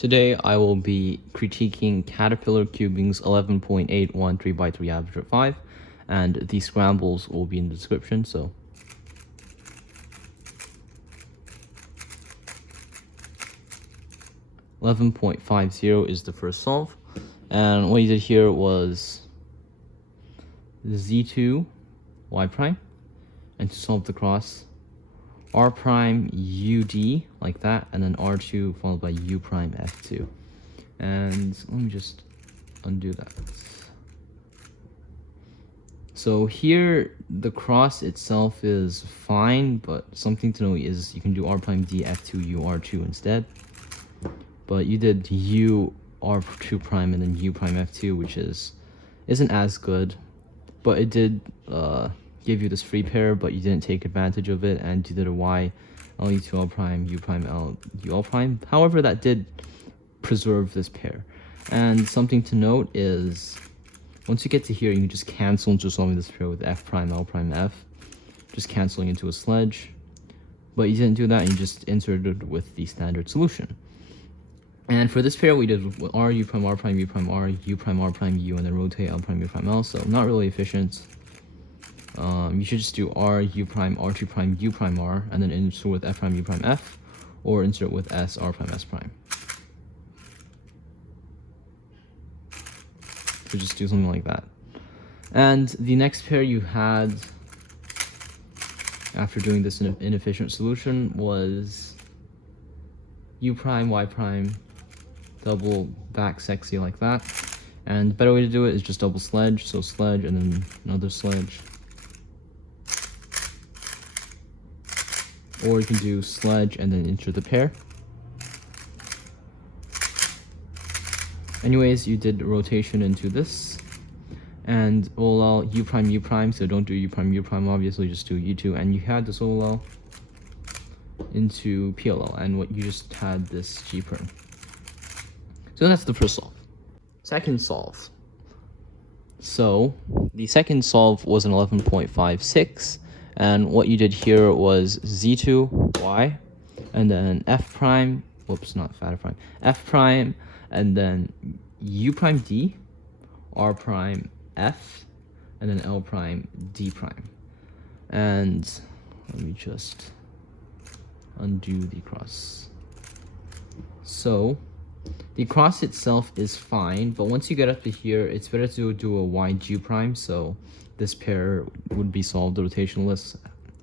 Today I will be critiquing Caterpillar Cubing's 11.813 by 3 average of 5, and the scrambles will be in the description, so. $11.50 is the first solve, and what you did here was z2 y prime, and to solve the cross, r prime ud like that, and then r2 followed by u prime f2. And let me just undo that. So here the cross itself is fine, but something to know is you can do r prime d f2 u r2 instead. But you did u r2 prime and then u prime f2, which isn't as good, but it did give you this free pair, but you didn't take advantage of it, and you did a y l u2 l prime u prime l u l prime. However, that did preserve this pair. And something to note is once you get to here, you can just cancel into solving this pair with f prime l prime f, just canceling into a sledge. But you didn't do that, and you just inserted with the standard solution. And for this pair, we did r u prime u prime r u prime r prime u, and then rotate l prime u prime l. So not really efficient. You should just do r u prime r2 prime u prime r, and then insert with f prime u prime f, or insert with s r prime s prime. So just do something like that. And the next pair you had after doing this inefficient solution was u prime y prime double back sexy like that. And the better way to do it is just double sledge, so sledge and then another sledge. Or you can do sledge and then insert the pair. Anyways, you did rotation into this, and OLL u prime, so don't do u prime, obviously just do u2, and you had this OLL into PLL, and what you just had this G prime. So that's the first solve. Second solve. So the second solve was an 11.56, and what you did here was z2 y, and then f prime, whoops, not fat prime, f prime, and then u prime d, r prime f, and then l prime d prime. And let me just undo the cross. So the cross itself is fine, but once you get up to here, it's better to do a y g prime, so this pair would be solved rotationless,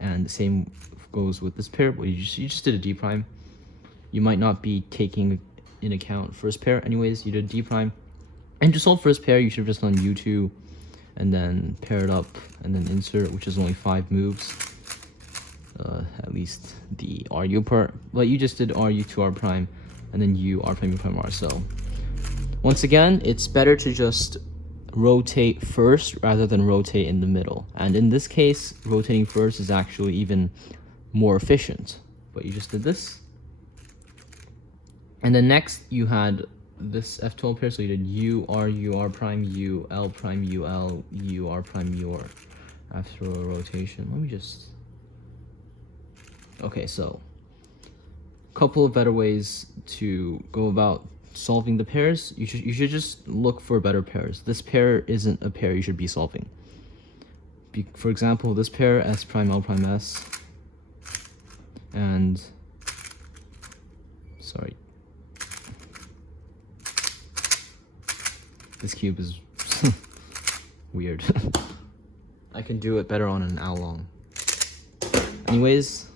and the same goes with this pair, but you just did a d prime. You might not be taking in account first pair. Anyways, you did d prime, and to solve first pair, you should have just done u2 and then pair it up and then insert, which is only 5 moves, at least the ru part, but you just did ru2 r prime and then u r prime u prime r. So once again, it's better to just rotate first rather than rotate in the middle, and in this case rotating first is actually even more efficient. But you just did this, and then next you had this f12 pair, so you did u r prime u l prime u l u r prime u r after a rotation. Let me just, okay, so a couple of better ways to go about solving the pairs. You should just look for better pairs. This pair isn't a pair you should be solving. For example, this pair s prime l prime s, and sorry, this cube is weird. I can do it better on an L long. Anyways,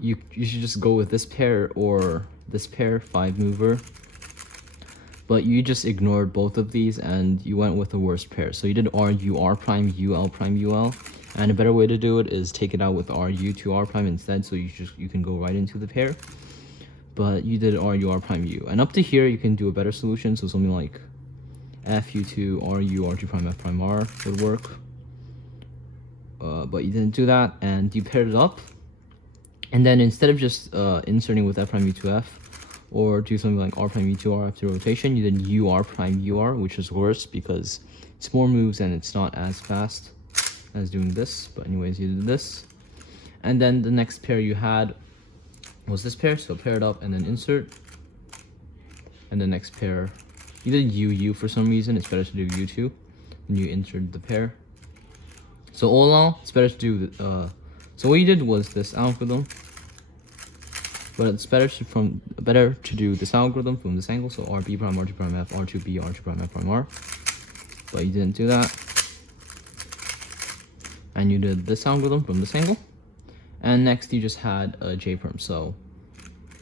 you should just go with this pair or this pair, 5 mover, but you just ignored both of these and you went with the worst pair. So you did ru r prime u l prime u l, and a better way to do it is take it out with ru2 r prime instead, so you can go right into the pair. But you did ru r prime u, and up to here you can do a better solution, so something like f u2 ru r2 prime f prime r would work. But you didn't do that, and you paired it up. And then instead of just inserting with f prime u2f, or do something like r prime u2r after rotation, you did u r prime ur, which is worse because it's more moves and it's not as fast as doing this. But anyways, you did this. And then the next pair you had was this pair, so pair it up and then insert. And the next pair, you did u for some reason. It's better to do u2. And you insert the pair. So all in all, it's better to do so what you did was this algorithm, but it's better to do this algorithm from this angle. So RB prime, R2 prime F, R2B, R2 prime F prime R. But you didn't do that. And you did this algorithm from this angle. And next you just had a J perm. So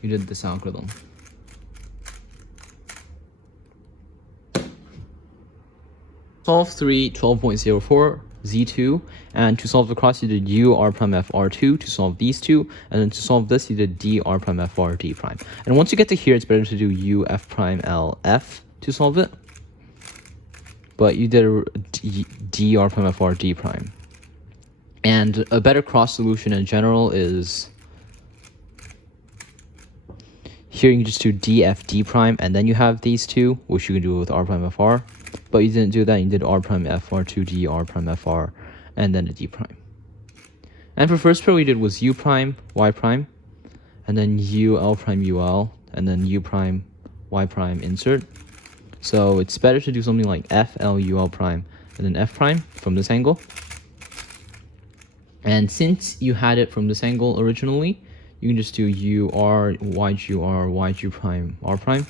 you did this algorithm. Solve 3, 12.04, Z2, and to solve the cross you did U R prime F R2 to solve these two, and then to solve this you did D R prime F R D prime. And once you get to here, it's better to do U F prime L F to solve it. But you did a D R prime F R D prime. And a better cross solution in general is here you can just do D F D prime, and then you have these two, which you can do with R prime F R. But you didn't do that. You did R prime F R2 D R prime F R, and then a D prime. And for first pair, we did was U prime Y prime, and then U L prime UL, and then U prime Y prime insert. So it's better to do something like F L U L prime, and then F prime from this angle. And since you had it from this angle originally, you can just do U R Y G R Y G prime R prime.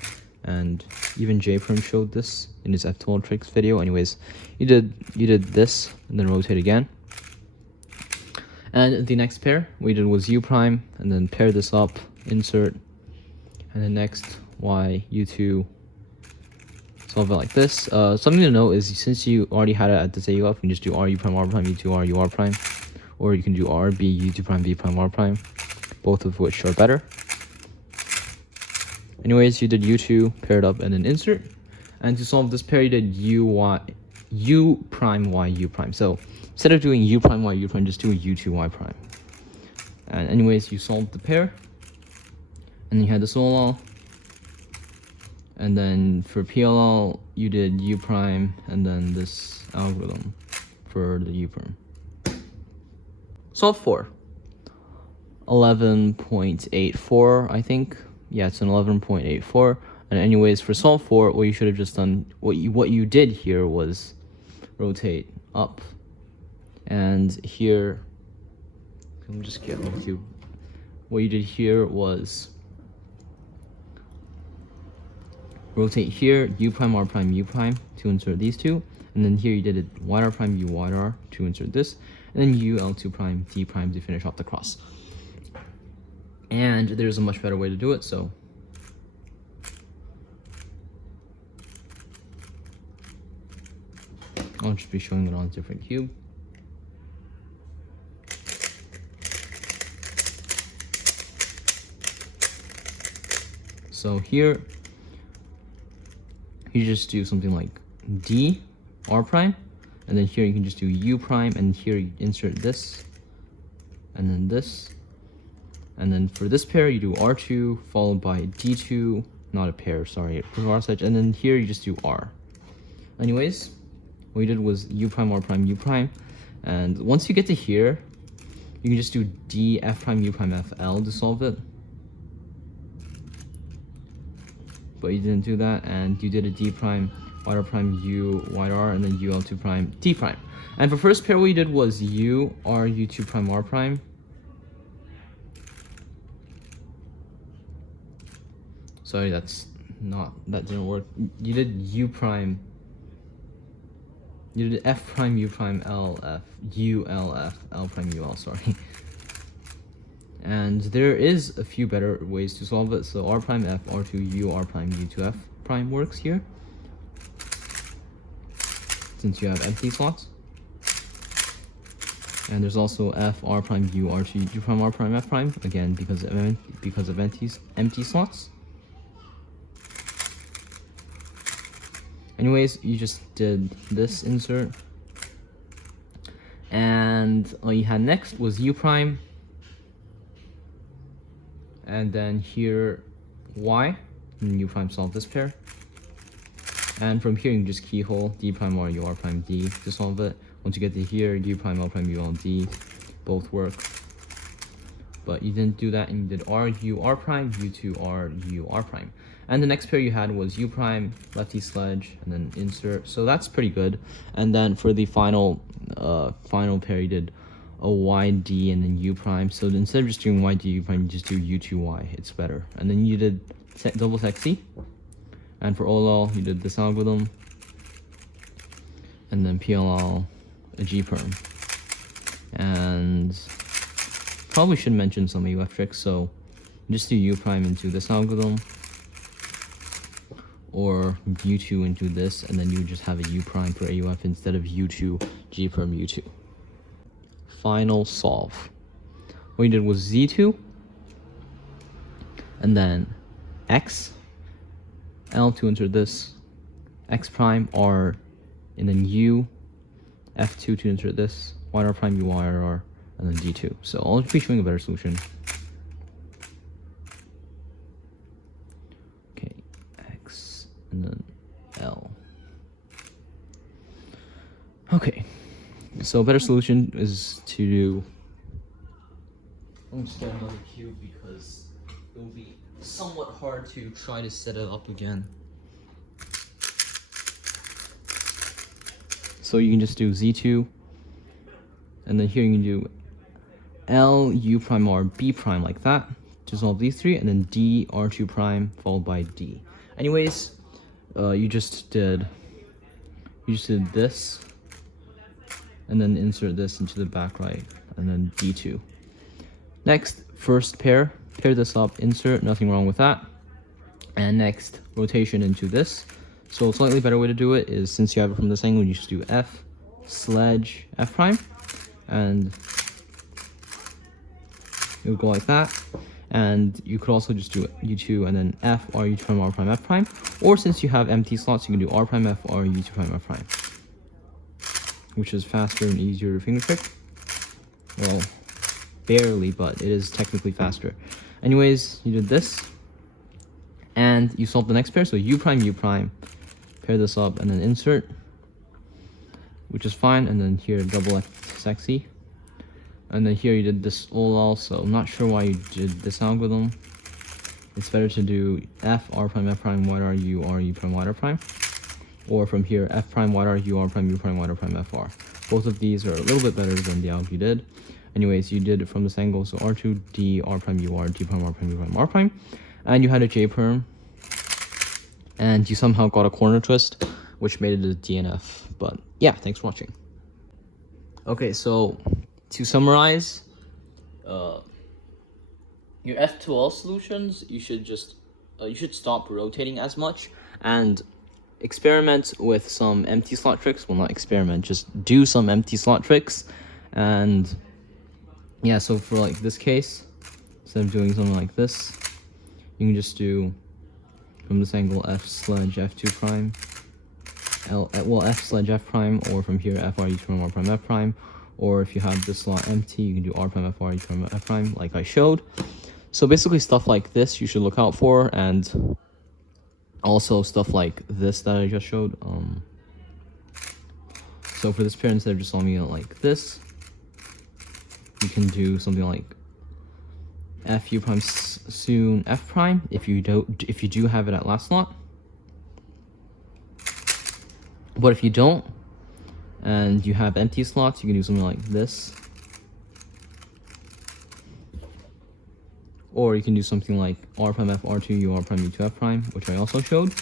And even J Perm showed this in his F12 tricks video. Anyways, you did this and then rotate again. And the next pair we did was U prime, and then pair this up, insert, and then next Y U2. Solve it like this. Something to note is since you already had it at this AU up, you can just do RU prime R prime U2 RU R prime, or you can do RB U2 prime B prime R prime, both of which are better. Anyways, you did U2, paired up, and then insert. And to solve this pair, you did U prime Y U prime. So instead of doing U prime Y U prime, just do U2 Y prime. And anyways, you solved the pair. And you had the SOLL. And then for PLL, you did U prime, and then this algorithm for the U prime. Solve 4. 11.84, I think. Yeah, it's an 11.84. And anyways, for solve 4, what you should have just done, what you did here was rotate up. And here, let me just get my cube. What you did here was rotate here, U prime, R prime, U prime to insert these two. And then here you did it Y R prime, U Y R to insert this. And then U L2 prime, D prime to finish off the cross. And there's a much better way to do it, so I'll just be showing it on a different cube. So here, you just do something like D, R prime, and then here you can just do U prime, and here you insert this, and then this. And then for this pair, you do R2 followed by D2, not a pair, sorry, R such, and then here you just do R. Anyways, what you did was U prime, R prime, U prime, and once you get to here, you can just do D, F prime, U prime, F, L to solve it. But you didn't do that, and you did a D prime, Y R prime, U, Y R, and then UL2 prime, D prime. And for first pair, what you did was U, R, U2 prime, R prime. Sorry, that didn't work. You did U prime. You did F prime, U prime, L, F, U, L, F, L prime, U, L, sorry. And there is a few better ways to solve it. So R prime, F, R2, U, R prime, U2, F prime works here. Since you have empty slots. And there's also F, R prime, U, R2, U prime, R prime, F prime. Again, because of empty slots. Anyways, you just did this insert. And all you had next was U prime. And then here, Y. And U prime solve this pair. And from here, you can just keyhole D prime R, U, R prime, D to solve it. Once you get to here, U prime, L prime, U, L, D. Both work. but you didn't do that, and you did R, U, R prime, U2, R, U, R prime. And the next pair you had was U prime, lefty sledge, and then insert. So that's pretty good. And then for the final pair, you did a YD and then U prime. So instead of just doing YD, U prime, you just do U2Y. It's better. And then you did double sexy. And for OLL, you did this algorithm. And then PLL, a G perm. And probably should mention some AUF tricks. So just do U prime into this algorithm, or U2 into this, and then you just have a U prime for AUF instead of U2, G perm, U2. Final solve. What you did was Z2, and then X, L to insert this, X prime, R, and then U, F2 to insert this, YR prime, UYR, and then D2. So I'll be showing a better solution. Okay, X, and then L. Okay, so a better solution is to do... I'm just get another cube because it will be somewhat hard to try to set it up again. So you can just do Z2, and then here you can do L, U prime, R, B prime like that to solve these three, and then D, R2 prime, followed by D. Anyways, you just did this, and then insert this into the back right, and then D2. Next, first pair this up, insert, nothing wrong with that. And next, rotation into this. So a slightly better way to do it is, since you have it from this angle, you just do F, sledge, F prime, and it would go like that. And you could also just do U2 and then F, R, U2 prime, R prime, F prime. Or since you have empty slots, you can do R prime, F, R, U2 prime, F prime, which is faster and easier to finger trick. Well, barely, but it is technically faster. Anyways, you did this, and you solved the next pair. So U prime, pair this up, and then insert, which is fine. And then here, double X sexy. And then here you did this all also. I'm not sure why you did this algorithm. It's better to do F, R prime, F prime, Y R, U, R, U prime, Y R prime. Or from here, F prime, Y R, U, R prime, U prime, Y R prime, F R. Both of these are a little bit better than the alg you did. Anyways, you did it from this angle. So R2, D, R prime, U, R, D prime, R prime, U prime, R prime. And you had a J perm. And you somehow got a corner twist, which made it a DNF. But yeah, thanks for watching. Okay, so to summarize, your F2L solutions, you should stop rotating as much and experiment with some empty slot tricks. Well, not experiment, just do some empty slot tricks. And yeah, so for like this case, instead of doing something like this, you can just do from this angle F sledge F2 prime, F sledge F prime, or from here F R U prime R prime F prime. Or if you have this slot empty, you can do R prime F R U prime F prime like I showed. So basically stuff like this you should look out for, and also stuff like this that I just showed. So for this pair, instead of just solving it like this, you can do something like F U prime soon F prime if you do have it at last slot. But if you don't, and you have empty slots, you can do something like this. Or you can do something like R prime F, R2, U, R prime, U2, F prime, which I also showed.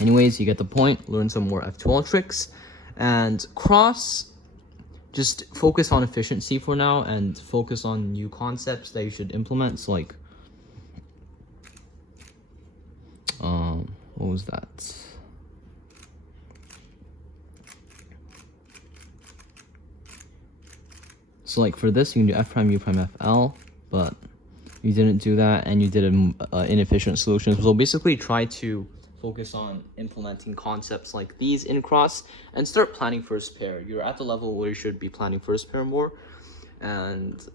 Anyways, you get the point. Learn some more F2L tricks. And cross, just focus on efficiency for now and focus on new concepts that you should implement. So like, what was that? So like for this, you can do F prime, U prime, FL, but you didn't do that, and you did an inefficient solution. So basically try to focus on implementing concepts like these in cross and start planning first pair. You're at the level where you should be planning first pair more. And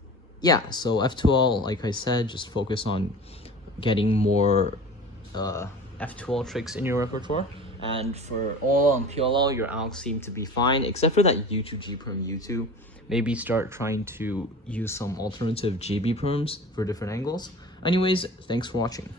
yeah, so F2L, like I said, just focus on getting more F2L tricks in your repertoire. And for OLL and PLL, your algs seem to be fine, except for that U2 G perm U2. maybe start trying to use some alternative GB perms for different angles. Anyways, thanks for watching.